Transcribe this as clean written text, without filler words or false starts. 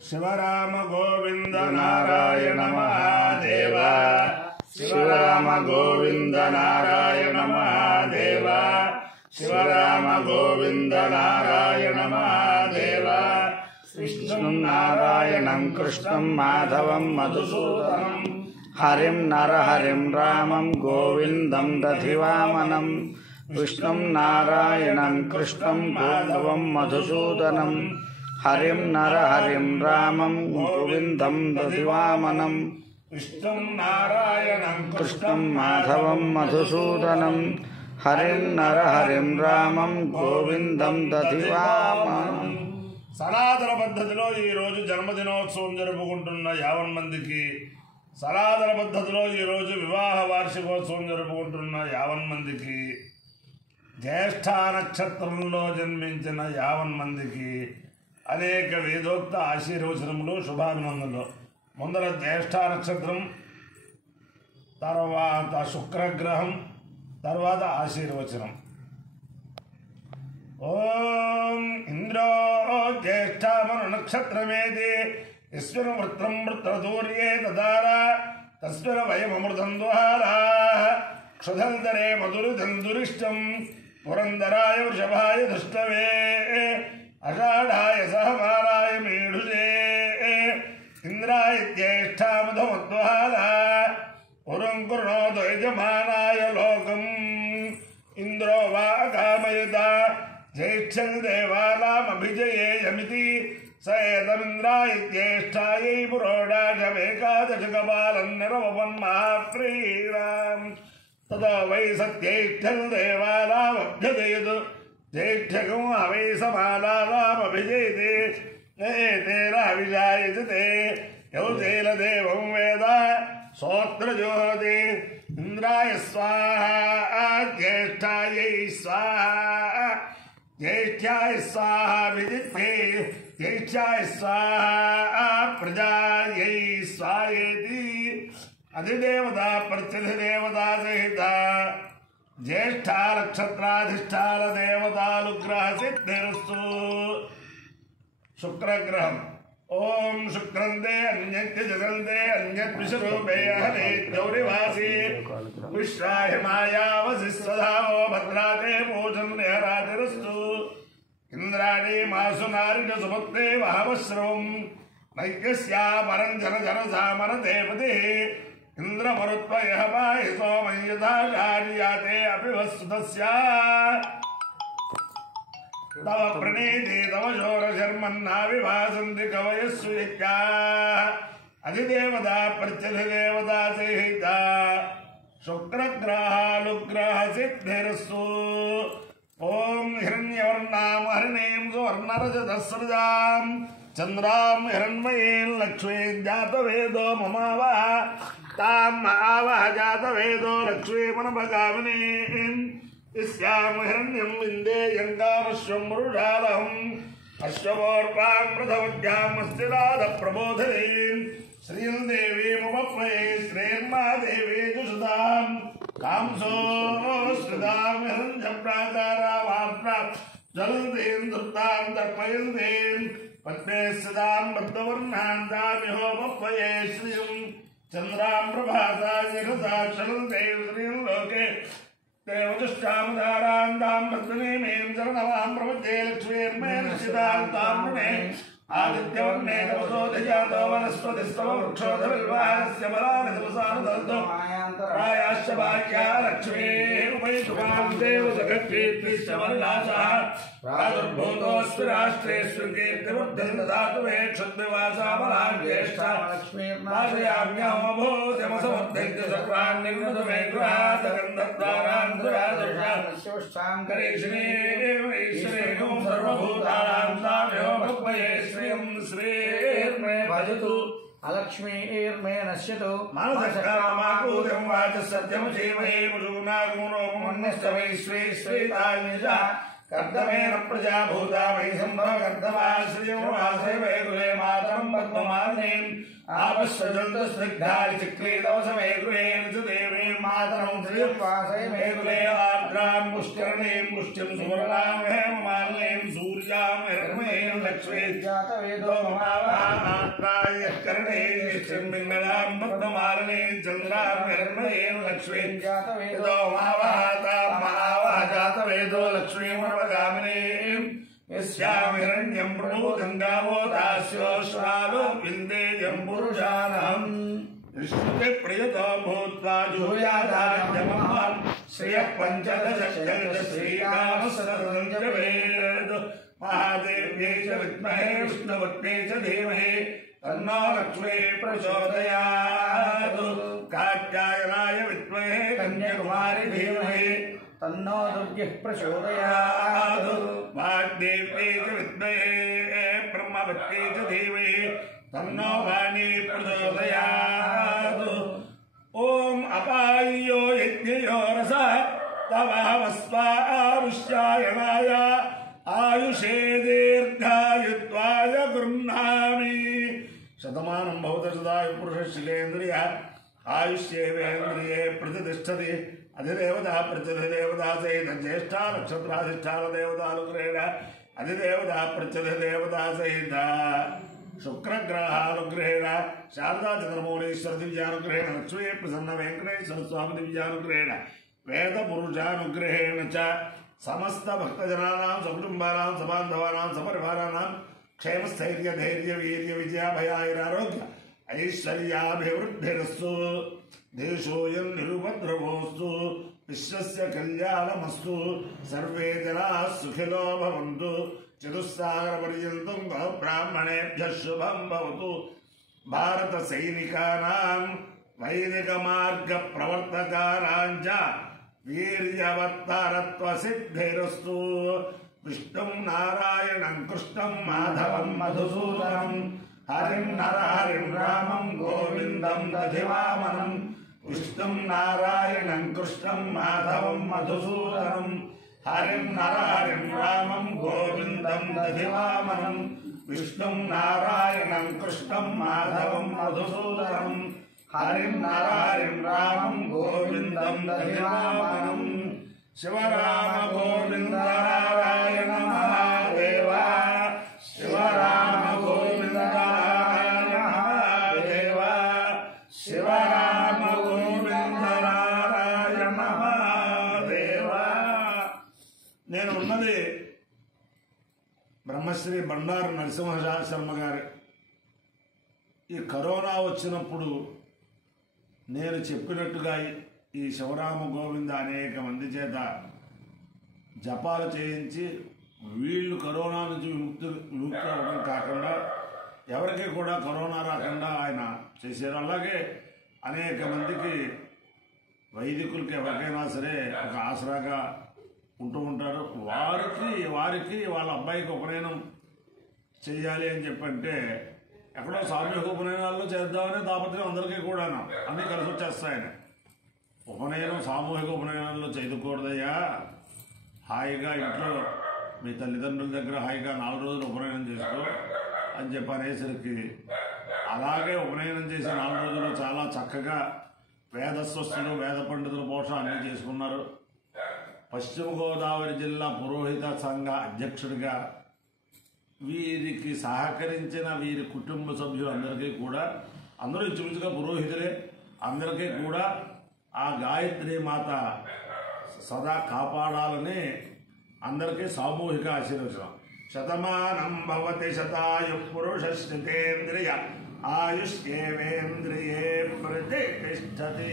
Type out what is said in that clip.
శివరామ గోవింద నారాయణ మహాదేవ శివరామ గోవింద నారాయణ మహాదేవ శివరామ గోవింద నారాయణ మహాదేవ విష్ణుం నారాయణం కృష్ణం మాధవం మధుసూదనం హరిం నరహరిం రామం గోవిందం దధివామనం విష్ణుం నారాయణం కృష్ణం మాధవం మధుసూదనం హరిం నరహరిం రామం గోవిందం దధివామనం విష్ణుం నారాయణం కృష్ణం మాధవం మధుసూదనం హరిం నరహరిం రామం గోవిందం దధివామనం. సనాతన పద్ధతిలో ఈరోజు జన్మదినోత్సవం జరుపుకుంటున్న 50 మందికి, సనాతన పద్ధతిలో ఈరోజు వివాహ వార్షికోత్సవం జరుపుకుంటున్న 50 మందికి, జ్యేష్ఠ నక్షత్రంలో జన్మించిన 50 మందికి అనేక వేదోక్త ఆశీర్వచనములు, శుభాభినందనలు. ముందర జ్యేష్ఠ నక్షత్రం, తర్వాత శుక్రగ్రహం, తర్వాత ఆశీర్వచనం. ఓం ఇంద్రో జ్యేష్ఠమను నక్షత్రమేది ఈశ్వర వృత్రం వృత్రదూర్యే దదార తస్వర వయమృతం ద్వారా క్షుధంతరే మధురుధందురిష్టం పురందరాయ వృషభాయ దుష్టవే అషాఢాయ సహమారాయ మేఢుజే ఇంద్రాయ జ్యేష్ఠామధమద్వార పురం కృణోతు యజమానాయ లోకం ఇంద్రో వా కామయత జ్యేష్ఠం దేవానామభిజయేయమితి స ఏతమింద్రాయ జ్యేష్ఠాయై పురోడాశమేకాదశకపాలం నిరవపన్మహాప్రీణాం తదో వై సత్యేష్ఠం దేవానామభ్యజయతు జ్యేష్ఠకం అవై సమానానామభిజయతే ఏతేనాభిజాయతే యౌతేన దేవం వేద సోత్రజోహతి ఇంద్రాయ స్వాహా జ్యేష్ఠాయై స్వాహా జ్యేష్ఠ్యాయ స్వాహా విదిత్తే జ్యేష్ఠ్యాయ స్వాహా ప్రజాయై స్వాయేతి అధిదేవత ప్రత్యధిదేవతా సహిత జ్యేష్ఠ నక్షత్రాధిష్టాన దేవతానుగ్రహ సిద్ధిరస్తు. శుక్రగ్రహం. ఓం శుక్రందే అన్యత్య జగందే అన్యద్విషరూపే హరే గౌరివాసి విశ్వాయ మాయావసిస్వధావో భద్రాతే పూజన్యరాతిరస్తు. ఇంద్రాణి మాసు నారిణ సుభక్తే మహావశ్రవం నైక్యస్యా పరం జన జన సామరతే పతి ఇంద్రమరుత్వయ పాహి సోమం యథాచార్యాతే అపివస్తుతస్యా తవ ప్రణీతి తవ శోరశర్మన్నా విభాసంతి కవయస్సు యజ్ఞా అధిదేవత ప్రత్యధిదేవతా సహిత శుక్రగ్రహానుగ్రహ సిద్ధిరస్సు. ఓం హిరణ్యవర్ణాం హరిణీం సువర్ణరజతస్రజాం చంద్రాం హిరణ్మయీం లక్ష్మీం జాతవేదో మమావ తాం ఆవహ జాతవేదో లక్ష్మీమనభగామినీం ఇస్యాం హిరణ్యం విందేయం కామశ్వం మరుషాదహం అశ్వమోర్పాం ప్రథమధ్యామస్తిరాధ ప్రబోధనీం శ్రీం దేవీముపమయే శ్రేర్మాదేవీ జుషుతాం కాంసో శ్రుతాం హిరణ్యం ప్రాతారామాప్రాం జ్వలంతీం ధృతాం తర్పయంతీం పద్మే స్థితాం బద్ధవర్ణాం దామిహోపమయే శ్రీం చంద్రాం ప్రభాతాం నిరతాం క్షలంతే శ్రీం లోకే దేవదుష్టామధారాంతాం భద్రనీమీం చరణమాం ప్రపద్యే లక్ష్మీర్మే నిశ్చితాం తాం పుణే ఆదిత్యవర్ణే తపసోధిజాతో వనస్పతిస్తవ వృక్షోధవిల్వాహస్య బలాని తపసానుదంతో రాయాశ్చ భాగ్యా లక్ష్మీ ఉపైతుమాం దేవసఖీర్తిశ్చమల్లాసః ప్రాదుర్భూతోऽస్మి రాష్ట్రేऽస్మి కీర్తివృద్ధిం దదాతు మే క్షుద్వివాసామలాం జ్యేష్ఠా లక్ష్మీర్మాశయామ్యహోభూతిమసమర్థిత్య చక్రాన్నిర్మతు మే గృహాత్ గంధద్వారాంధురాదృశాం కరీష్మీశ్వరేణం సర్వభూతానాం తామ్యో భక్మయే శ్రీం శ్రీర్మే భజతు అలక్ష్మీర్మే నశ్యతు మానసకామాకూరం వాచ సత్యం జీవహే ముజునాగుణోమన్యస్తమై శ్రీ శ్రీతాన్యజ कर्दमेन प्रजाभूता वै सम्भवकर्दमाश्रियमुवासे वैगुले मातरं पद्ममालिनीम् आपश्वजन्तस्निग्धारि चिक्ले तव समे गृहेण च देवे मातरं श्रियवासे वैगुले आर्द्रां पुष्करणीं पुष्टिं सुवर्णां हेममालिनीं सूर्यां हिरण्मयीं लक्ष्मीं जातवेदो ममावहात्राय करणे श्रीमिङ्गलां पद्ममालिनीं चन्द्रां हिरण्मयीं लक्ष्मीं जातवेदो ममावहातां महावह जातवेदो लक्ष्मीं गामिनीं यस्यां हिरण्यं प्रभूतं गावो दास्योश्वालो विन्देयं पुरुषाणां विष्णुते प्रियतो भूत्वा जुहुयादाज्ञमहान् श्रियः पञ्चदश श्रीकामसरदं च वेद महादेव्यै च विद्महे विष्णुपत्न्यै च धीमहि तन्नो लक्ष्मी प्रचोदयात् कात्यायनाय विद्महे कन्याकुमारी धीमहि तन्नो दुर्गः प्रचोदयात् वाग्देव्यै च विद्महे ब्रह्मवत्यै च धीमहि तन्नो वाणी प्रचोदयात् ॐ अपायो यज्ञयो रसः तवावस्वारुष्यायणाय आयुषे दीर्घायुत्वाय गृह्णामि शतमानं भवति सदायु पुरुषश्रीलेन्द्रिय आयुष्येवेन्द्रिये प्रतिष्ठति अधिदेवता प्रत्यधिदेवता सहित ज्येष्ठा नक्षत्राधिष्ठान देवतानुग्रहेण अधिदेवता प्रत्यधिदेवता सहित शुक्रग्रहानुग्रहेण शारदा चंद्रमौळीश्वर दिव्यानुग्रहेण लक्ष्मी प्रसन्न वेंकटेश्वर स्वामी दिव्यानुग्रहेण वेद पुरुषानुग्रहेण च समस्त भक्तजनानां सकुटुम्बानां सबान्धवानां सपरिवाराणां क्षेमस्थैर्य धैर्य वीर्य विजयाभयारोग्य ऐश्वर्याभिवृद्धिरस्तु देशोऽयं निरुपद्रवोऽस्तु विश्वस्य कल्याणमस्तु सर्वे जनाः सुखिनो भवन्तु चतुस्सागरपर्यन्तं ब्राह्मणेभ्यः शुभं भवतु भारत सैनिकानां वैदिकमार्गप्रवर्तकानां च वीर्यवत्तरत्वसिद्धिरस्तु विष्णुं नारायणं कृष्णं माधवं मधुसूदनं हरिं नरहरिं रामं गोविन्दं दधिवामनं विष्णुं नारायणं कृष्णं माधवं मधुसूदनं हरिं नरहरिं रामं गोविन्दं दधिवामनं विष्णुं नारायणं कृष्णं माधवं मधुसूदनं हरिं नरहरिं रामं गोविन्दं दधिवामनं शिवराम गोविन्द नारायण महादेव शिवराम गोविन्द नारायण महादेव शिवराम गोविन्द नारायण महादेव నేను ఉన్నది బ్రహ్మశ్రీ బండారు నరసింహ శర్మ గారు ఈ కరోనా వచ్చినప్పుడు నేను చెప్పినట్టుగా ఈ శివరామ గోవింద అనేక మంది చేత జపాలు చేయించి వీళ్ళు కరోనా నుంచి విముక్తి అవ్వడం కాకుండా ఎవరికి కూడా కరోనా రాకుండా ఆయన చేశారు. అలాగే అనేక మందికి వైదికులకి ఎవరికైనా సరే ఒక ఆసరాగా ఉంటూ ఉంటారు. వారికి వాళ్ళ అబ్బాయికి ఉపనయనం చెయ్యాలి అని చెప్పంటే ఎక్కడో సామూహిక ఉపనయనాల్లో చేద్దామనే తాపత్రయం అందరికీ కూడా అన్నీ కలిసి వచ్చేస్తాయని. ఉపనయనం సామూహిక ఉపనయనాల్లో చేయకూడదయ్యా, హాయిగా ఇంట్లో మీ తల్లిదండ్రుల దగ్గర హాయిగా 4 రోజులు ఉపనయనం చేసుకో అని చెప్పి అనేసరికి అలాగే ఉపనయనం చేసి 4 రోజులు చాలా చక్కగా వేదస్వస్తులు వేద పండితుల పోషణ అన్నీ చేసుకున్నారు. పశ్చిమ గోదావరి జిల్లా పురోహిత సంఘ అధ్యక్షుడిగా వీరికి సహకరించిన వీరి కుటుంబ సభ్యులందరికీ కూడా, అందరూ ఇంచుమించుగా పురోహితులే, అందరికీ కూడా ఆ గాయత్రి మాత సదా కాపాడాలని అందరికీ సామూహిక ఆశీర్వచనం. శతమానం భవతి శతాయు పురుషశ్రితేంద్రియ ఆయుష్యేవేంద్రియే ప్రతిష్టతి.